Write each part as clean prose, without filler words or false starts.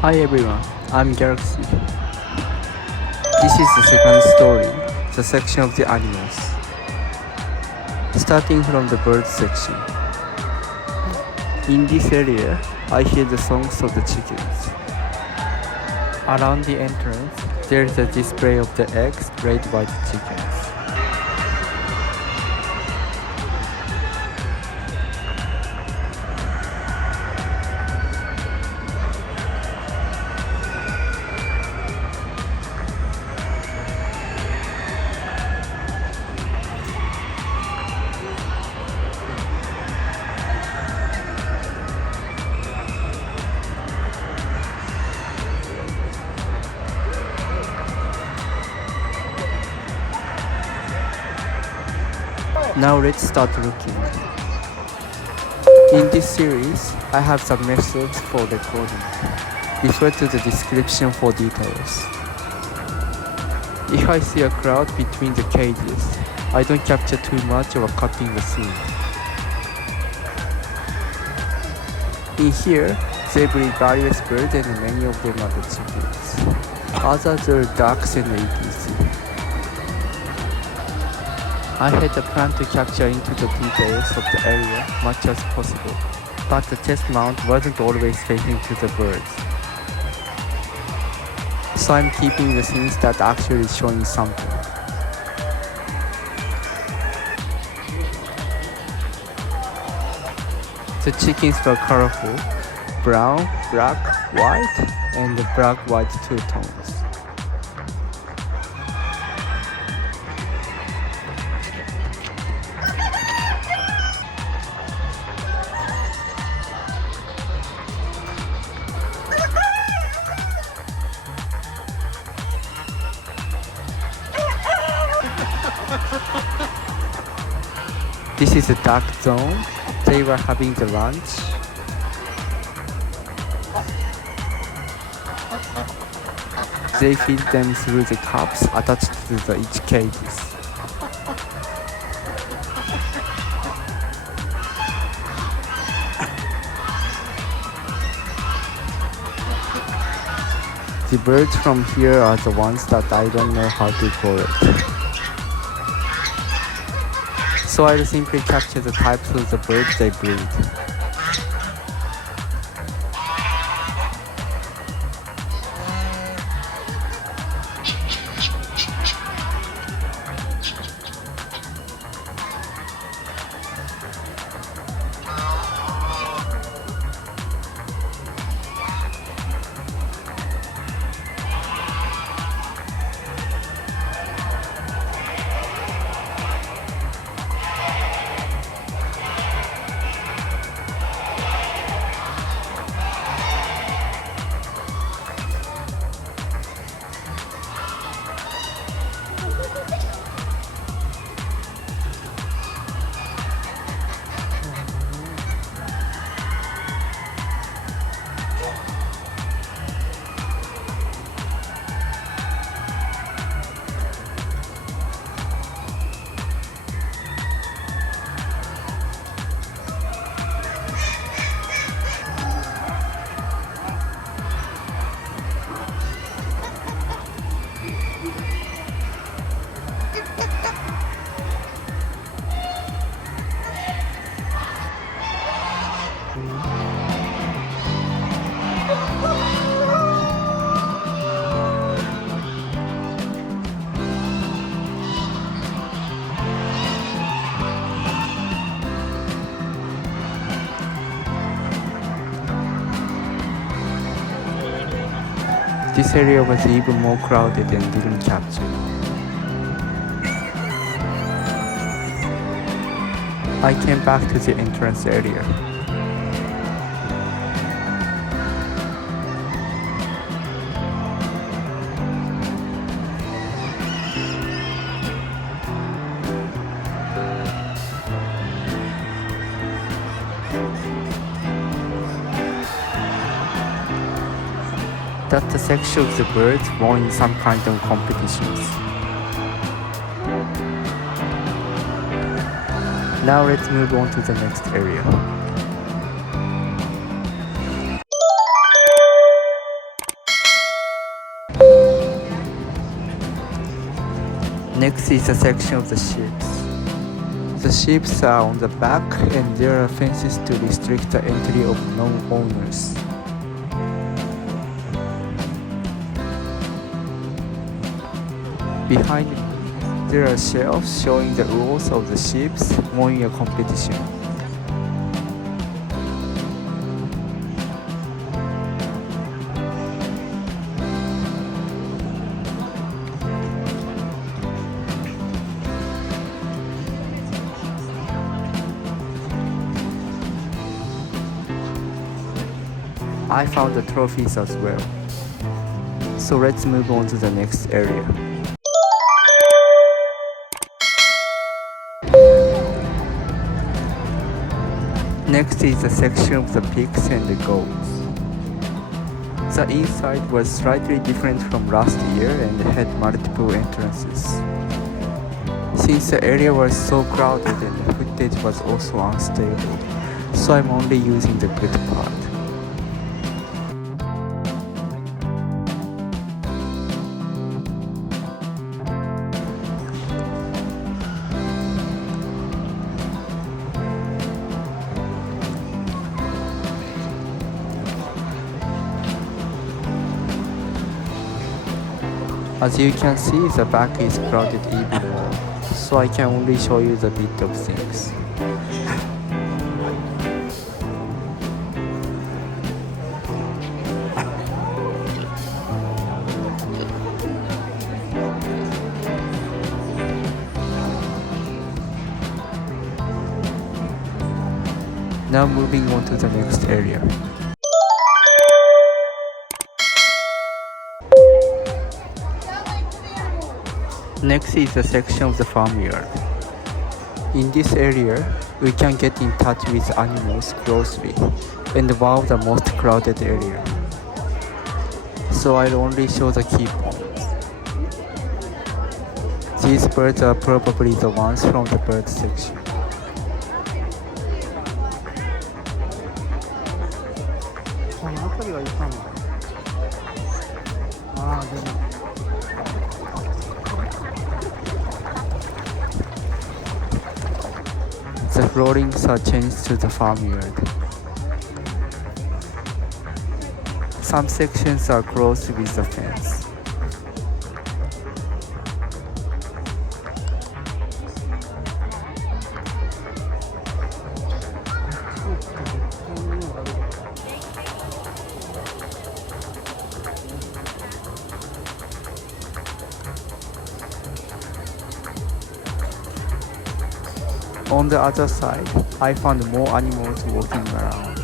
Hi everyone, I'm Galaxy. This is the second story, the section of the animals. Starting from the bird section. In this area, I hear the songs of the chickens. Around the entrance, there is a display of the eggs laid by the chickens. Now let's start looking. In this series, I have some methods for recording. Refer to the description for details. If I see a crowd between the cages, I don't capture too much or cutting the scene. In here, they breed various birds and many of them are the chickens. Others are ducks and etc. I had a plan to capture into the details of the area much as possible, but the test mount wasn't always facing to the birds. So I'm keeping the scenes that actually showing something. The chickens were colorful, brown, black, white, and the black-white two-tones. This is a dark zone. They were having the lunch. They feed them through the cups attached to each cages. The birds from here are the ones that I don't know how to call it. So I'll simply capture the types of the birds they breed. This area was even more crowded and didn't capture. I came back to the entrance area. That's the section of the birds won in some kind of competitions. Now let's move on to the next area. Next is a section of the ships. The ships are on the back and there are fences to restrict the entry of non-owners. Behind me, there are shelves showing the rules of the ships won a competition. I found the trophies as well. So let's move on to the next area. Next is a section of the pigs and the goats. The inside was slightly different from last year and had multiple entrances. Since the area was so crowded and the footage was also unstable, so I'm only using the good part. As you can see, the back is crowded even more, so I can only show you the bit of things. Now moving on to the next area. Next is a section of the farmyard. In this area, we can get in touch with animals closely and wow the most crowded area. So I'll only show the key points. These birds are probably the ones from the bird section. The floorings are changed to the farmyard. Some sections are closed with the fence. On the other side, I found more animals walking around.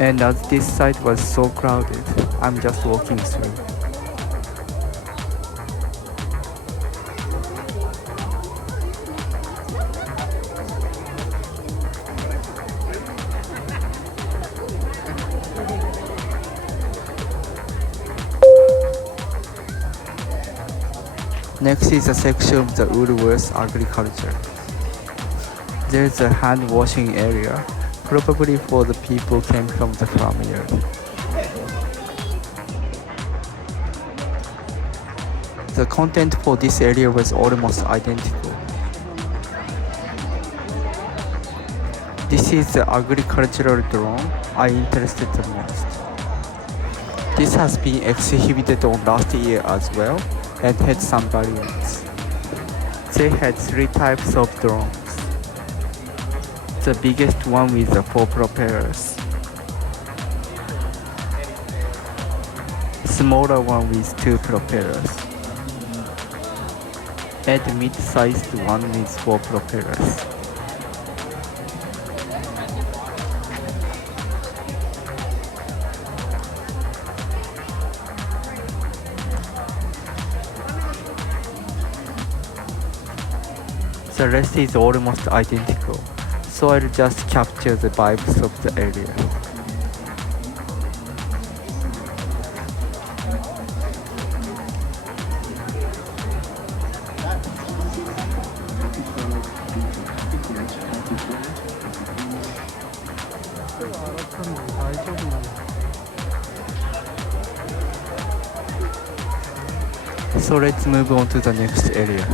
And as this side was so crowded, I'm just walking through. Next is a section of the Woolworths agriculture. There's a hand washing area, probably for the people who came from the farmyard. The content for this area was almost identical. This is the agricultural drone I'm interested the most. This has been exhibited on last year as well and had some variants. They had 3 types of drones. The biggest one with the 4 propellers, smaller one with 2 propellers, and mid-sized one with 4 propellers. The rest is almost identical, so I'll just capture the vibes of the area. So let's move on to the next area.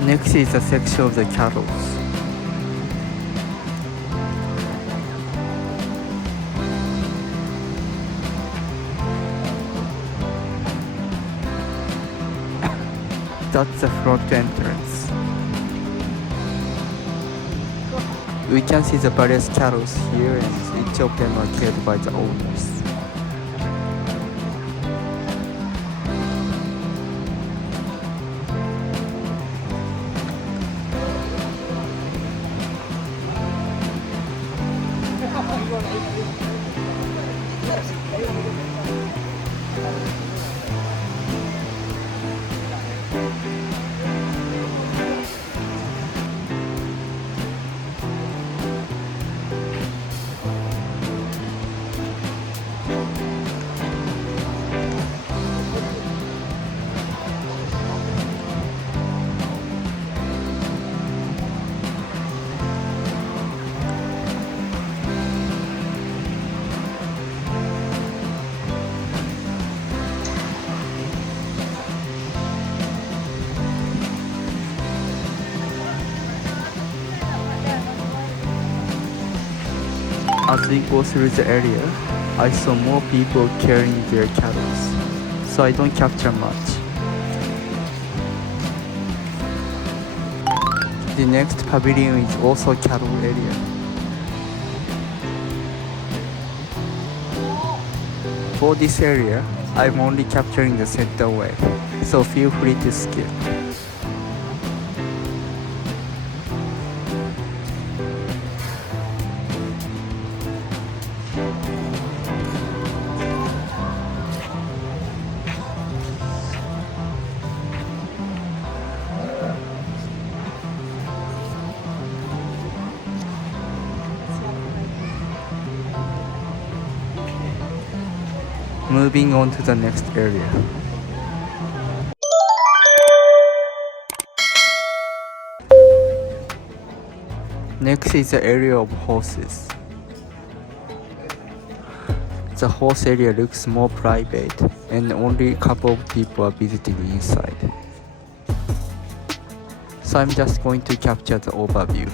Next is a section of the carols. That's the front entrance. We can see the various carols here, and each of them are cared by the owners. As we go through the area, I saw more people carrying their carols, so I don't capture much. The next pavilion is also a carol area. For this area, I'm only capturing the center way, so feel free to skip. Moving on to the next area. Next is the area of horses. The horse area looks more private, and only a couple of people are visiting inside. So I'm just going to capture the overview.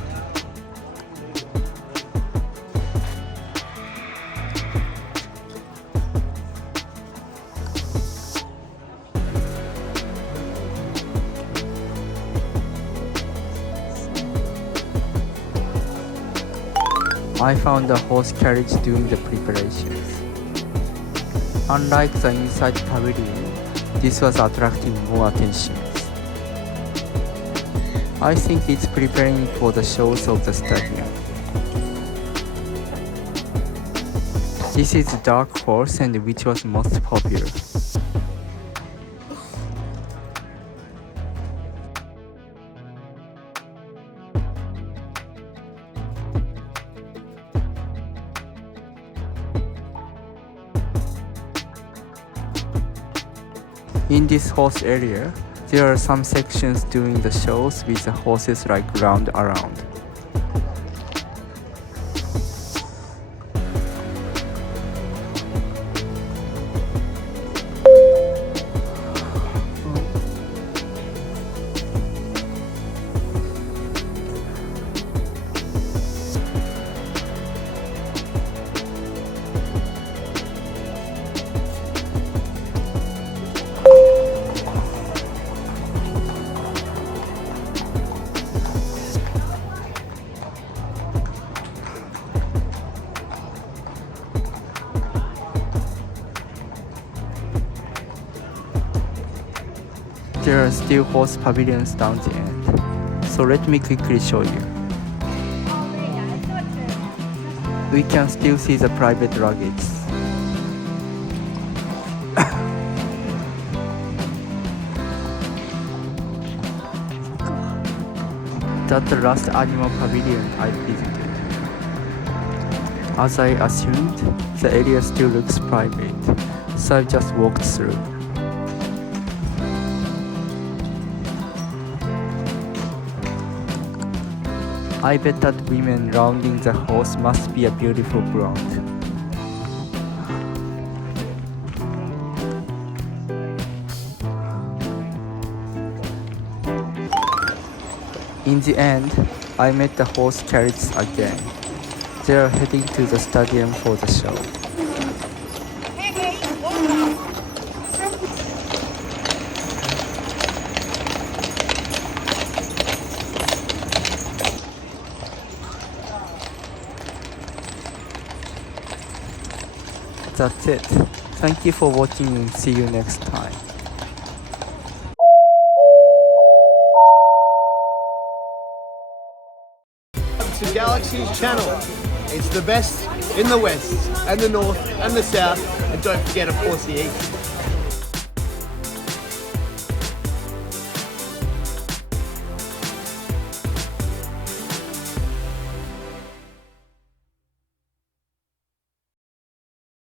I found a horse carriage during the preparations. Unlike the inside pavilion, this was attracting more attention. I think it's preparing for the shows of the stadium. This is the dark horse, and which was most popular. In this horse area, there are some sections during the shows with the horses like round around. There are still horse pavilions down the end, so let me quickly show you. We can still see the private luggage. That's the last animal pavilion I visited. As I assumed, the area still looks private, so I just walked through. I bet that women rounding the horse must be a beautiful blonde. In the end, I met the horse carriages again. They are heading to the stadium for the show. That's it. Thank you for watching and see you next time. To Galaxy's channel. It's the best in the west and the north and the south, and don't forget, of course, the east.